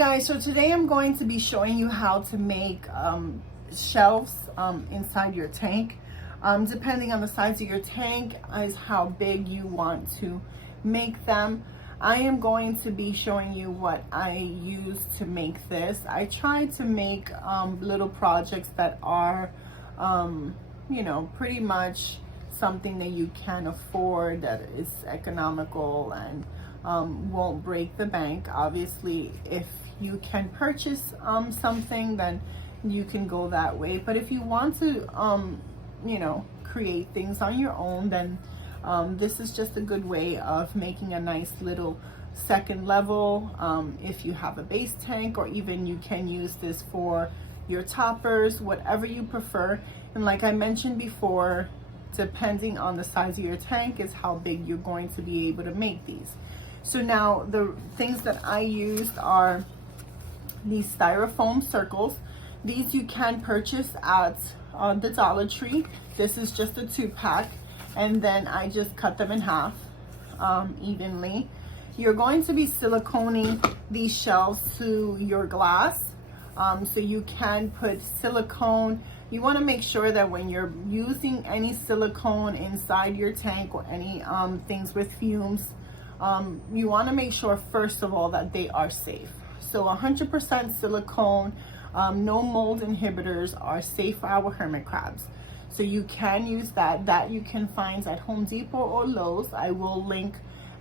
guys, so today I'm going to be showing you how to make shelves inside your tank. Depending on the size of your tank is how big you want to make them. I am going to be showing you what I use to make this. I try to make little projects that are you know, pretty much something that you can afford, that is economical and won't break the bank. Obviously, if you can purchase something, then you can go that way. But if you want to you know, create things on your own, then this is just a good way of making a nice little second level. If you have a base tank, or even you can use this for your toppers, whatever you prefer. And like I mentioned before, depending on the size of your tank is how big you're going to be able to make these. So now the things that I used are these styrofoam circles. These you can purchase at the Dollar Tree. This is just a 2-pack, and then I just cut them in half evenly. You're going to be siliconing these shelves to your glass, so you can put silicone. You want to make sure that when you're using any silicone inside your tank, or any things with fumes, you want to make sure first of all that they are safe. So 100% silicone, no mold inhibitors are safe for our hermit crabs. So you can use that you can find at Home Depot or Lowe's. I will link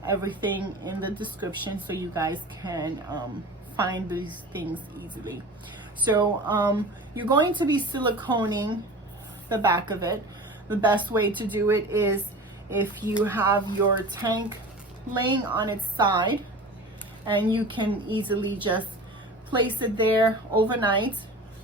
everything in the description so you guys can find these things easily. So you're going to be siliconing the back of it. The best way to do it is if you have your tank laying on its side, and you can easily just place it there overnight.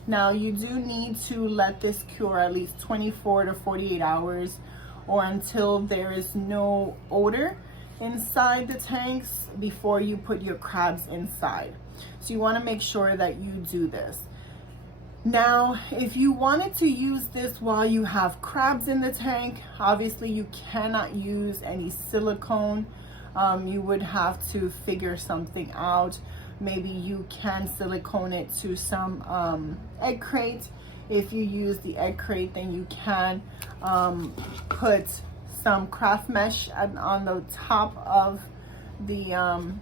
Now you do need to let this cure at least 24 to 48 hours, or until there is no odor inside the tanks, before you put your crabs inside. So you want to make sure that you do this. Now, if you wanted to use this while you have crabs in the tank, obviously you cannot use any silicone. You would have to figure something out. Maybe you can silicone it to some egg crate. If you use the egg crate, then you can put some craft mesh on the top of the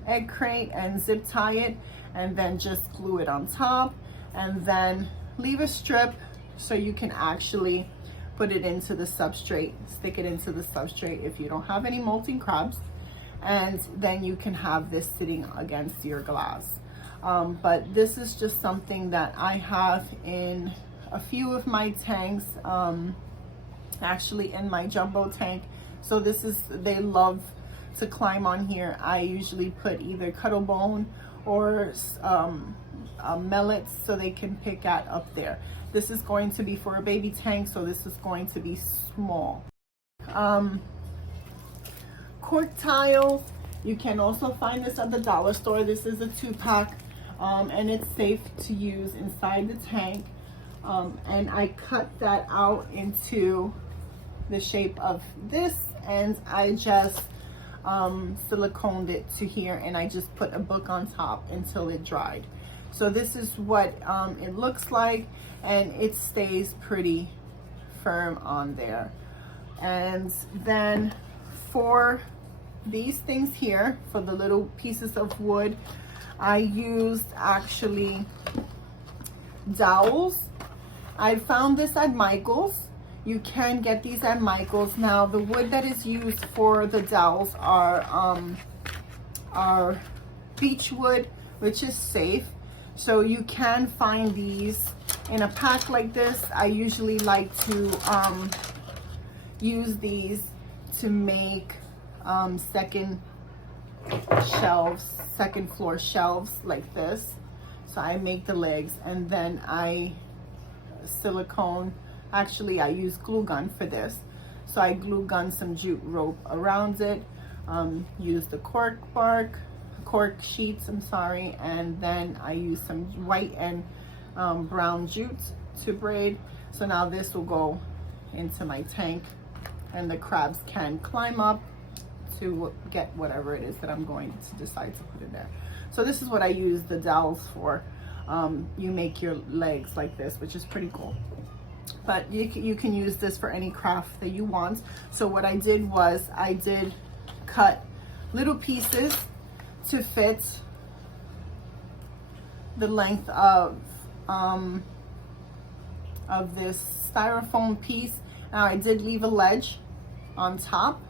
egg crate and zip tie it, and then just glue it on top, and then leave a strip so you can actually put it into the substrate, stick it into the substrate if you don't have any molting crabs, and then you can have this sitting against your glass. But this is just something that I have in a few of my tanks, actually in my jumbo tank. So this is, they love to climb on here. I usually put either cuttlebone or mallets so they can pick at up there. This is going to be for a baby tank, so this is going to be small. Cork tiles, you can also find this at the dollar store. This is a 2-pack, and it's safe to use inside the tank. And I cut that out into the shape of this, and I just siliconed it to here, and I just put a book on top until it dried. So this is what it looks like, and it stays pretty firm on there. And then for these things here, for the little pieces of wood, I used actually dowels. I found this at Michael's. You can get these at Michael's. Now the wood that is used for the dowels are beech wood, which is safe. So you can find these in a pack like this. I usually like to use these to make second floor shelves like this. So I make the legs, and then I silicone. Actually, I use glue gun for this. So I glue gun some jute rope around it, use the cork sheets, and then I use some white and brown jute to braid. So now this will go into my tank, and the crabs can climb up to get whatever it is that I'm going to decide to put in there. So this is what I use the dowels for. You make your legs like this, which is pretty cool. But you can use this for any craft that you want. So what I did was I did cut little pieces to fit the length of this styrofoam piece. Now I did leave a ledge on top,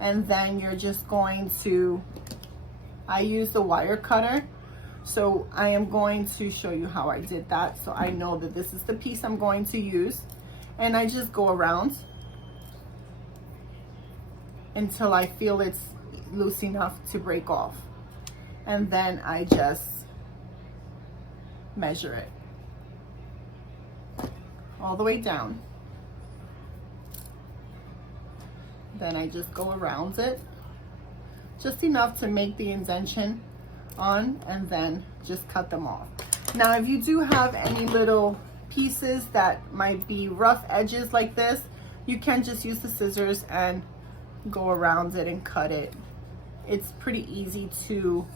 and then you're just going to, I use the wire cutter, so I am going to show you how I did that, so I know that this is the piece I'm going to use, and I just go around until I feel it's loose enough to break off, and then I just measure it all the way down. Then I just go around it just enough to make the indentation on, and then just cut them off. Now if you do have any little pieces that might be rough edges like this, you can just use the scissors and go around it and cut it. It's pretty easy to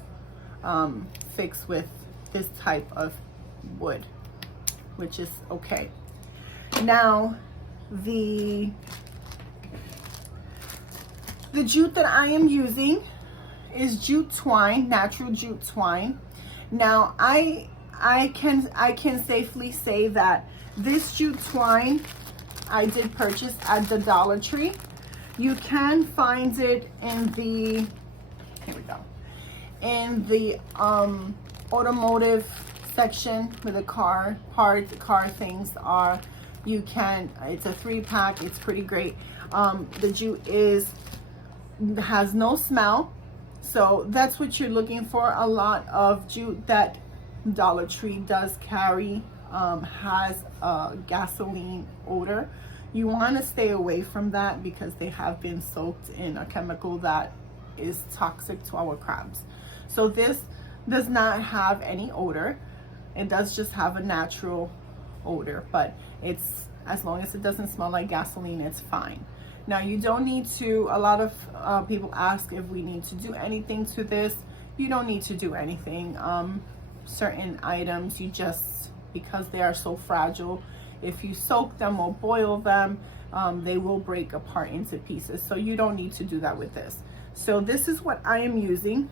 fix with this type of wood, which is okay. Now the jute that I am using is jute twine, natural jute twine. Now I can safely say that this jute twine I did purchase at the Dollar Tree. You can find it in the, here we go, in the automotive section where the car parts, car things are. You can, it's a 3-pack, it's pretty great. The jute has no smell, so that's what you're looking for. A lot of jute that Dollar Tree does carry has a gasoline odor. You want to stay away from that because they have been soaked in a chemical that is toxic to our crabs. So this does not have any odor. It does just have a natural odor, but it's, as long as it doesn't smell like gasoline, it's fine. Now you don't need to, a lot of people ask if we need to do anything to this. You don't need to do anything. Certain items, you just, because they are so fragile, if you soak them or boil them, they will break apart into pieces. So you don't need to do that with this. So this is what I am using.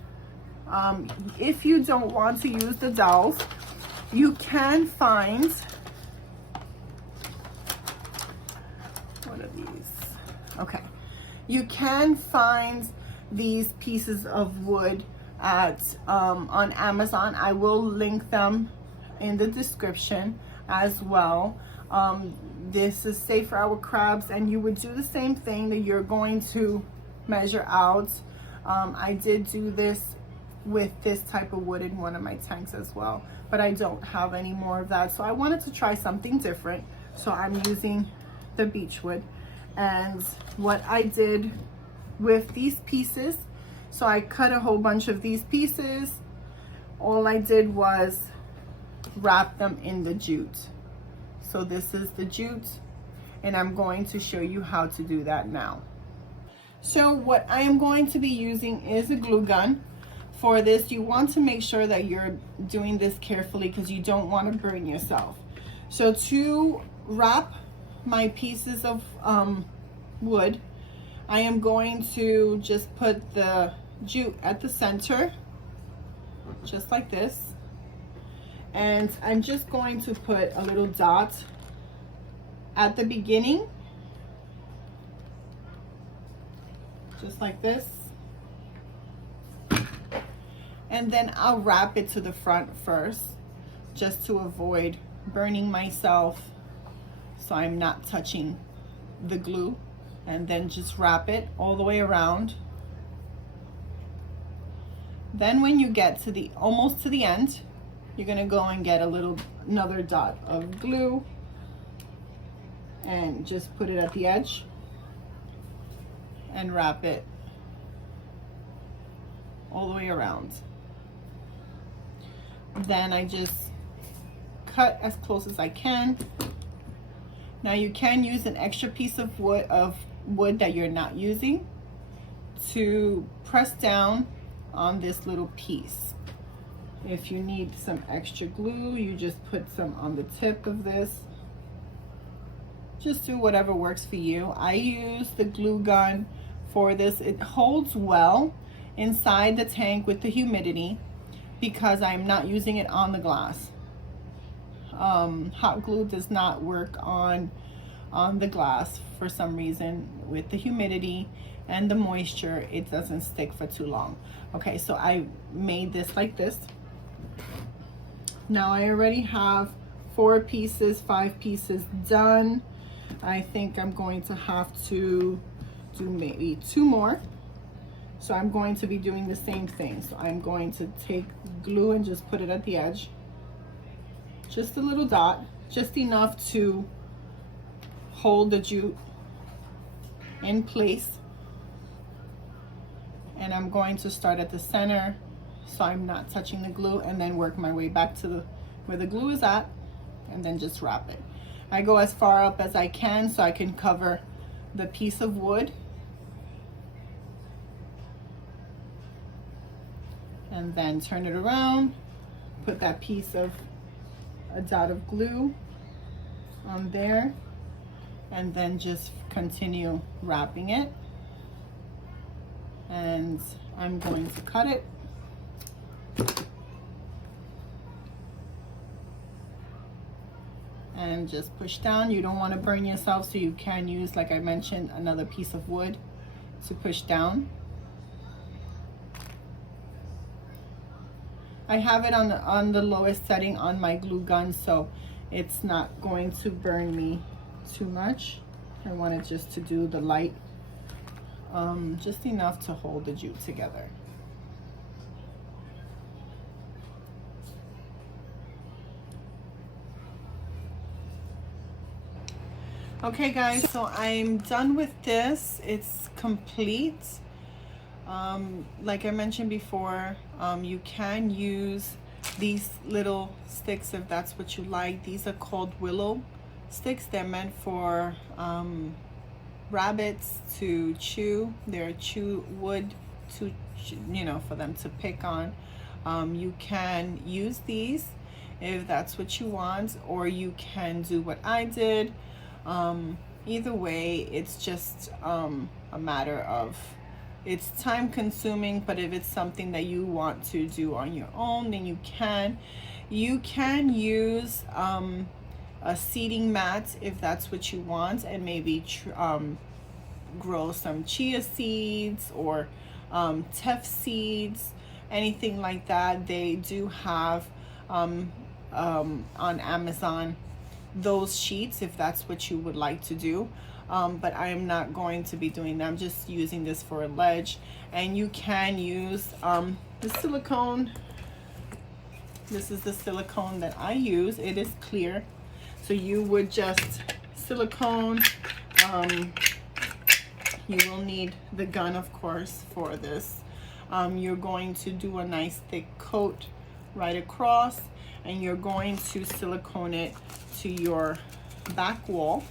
If you don't want to use the dowels, you can find, what are these? Okay, you can find these pieces of wood at on Amazon. I will link them in the description as well. This is safe for our crabs, and you would do the same thing, that you're going to measure out. I did do this with this type of wood in one of my tanks as well, but I don't have any more of that, so I wanted to try something different. So I'm using the beech wood. And what I did with these pieces, so I cut a whole bunch of these pieces. All I did was wrap them in the jute. So this is the jute, and I'm going to show you how to do that now. So what I am going to be using is a glue gun. For this, you want to make sure that you're doing this carefully because you don't want to burn yourself. So to wrap my pieces of wood, I am going to just put the jute at the center, just like this. And I'm just going to put a little dot at the beginning, just like this. And then I'll wrap it to the front first, just to avoid burning myself, so I'm not touching the glue. And then just wrap it all the way around. Then when you get to the, almost to the end, you're gonna go and get another dot of glue and just put it at the edge and wrap it all the way around. Then I just cut as close as I can. Now you can use an extra piece of wood that you're not using, to press down on this little piece. If you need some extra glue, you just put some on the tip of this. Just do whatever works for you. I use the glue gun for this. It holds well inside the tank with the humidity because I'm not using it on the glass. Hot glue does not work on the glass for some reason. With the humidity and the moisture, it doesn't stick for too long. Okay, so I made this like this. Now I already have 4 pieces, 5 pieces done. I think I'm going to have to do maybe 2 more. So I'm going to be doing the same thing. So I'm going to take glue and just put it at the edge. Just a little dot, just enough to hold the jute in place. And I'm going to start at the center so I'm not touching the glue, and then work my way back to where the glue is at, and then just wrap it. I go as far up as I can so I can cover the piece of wood. And then turn it around, put that piece of a dot of glue on there, and then just continue wrapping it. And I'm going to cut it. And just push down. You don't want to burn yourself, so you can use, like I mentioned, another piece of wood to push down. I have it on the lowest setting on my glue gun, so it's not going to burn me too much. I wanted just to do the light, just enough to hold the jute together. Okay guys, so I'm done with this. It's complete. Like I mentioned before, you can use these little sticks if that's what you like. These are called Willow sticks. They're meant for rabbits to chew. They're chew wood to, you know, for them to pick on. You can use these if that's what you want, or you can do what I did. Either way, it's just a matter of, it's time consuming, but if it's something that you want to do on your own, then you can. You can use a seeding mat if that's what you want, and maybe grow some chia seeds or teff seeds, anything like that. They do have on Amazon those sheets if that's what you would like to do. But I am not going to be doing that. I'm just using this for a ledge. And you can use the silicone. This is the silicone that I use. It is clear, so you would just silicone. You will need the gun, of course, for this. You're going to do a nice thick coat right across, and you're going to silicone it to your back wall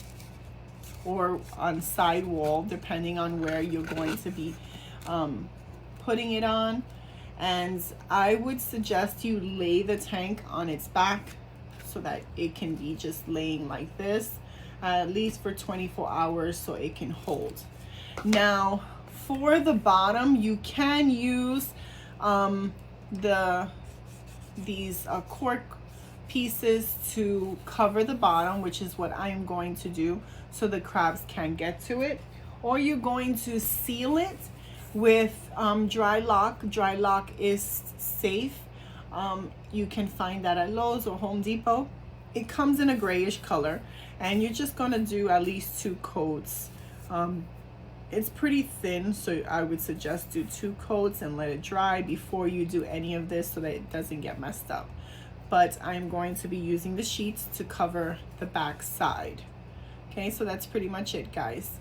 or on side wall, depending on where you're going to be putting it on. And I would suggest you lay the tank on its back so that it can be just laying like this, at least for 24 hours, so it can hold. Now for the bottom, you can use these cork pieces to cover the bottom, which is what I'm going to do, so the crabs can get to it. Or you're going to seal it with dry lock. Dry lock is safe. You can find that at Lowe's or Home Depot. It comes in a grayish color, and you're just gonna do at least 2 coats. It's pretty thin, so I would suggest do 2 coats and let it dry before you do any of this so that it doesn't get messed up. But I'm going to be using the sheets to cover the back side. Okay, so that's pretty much it, guys.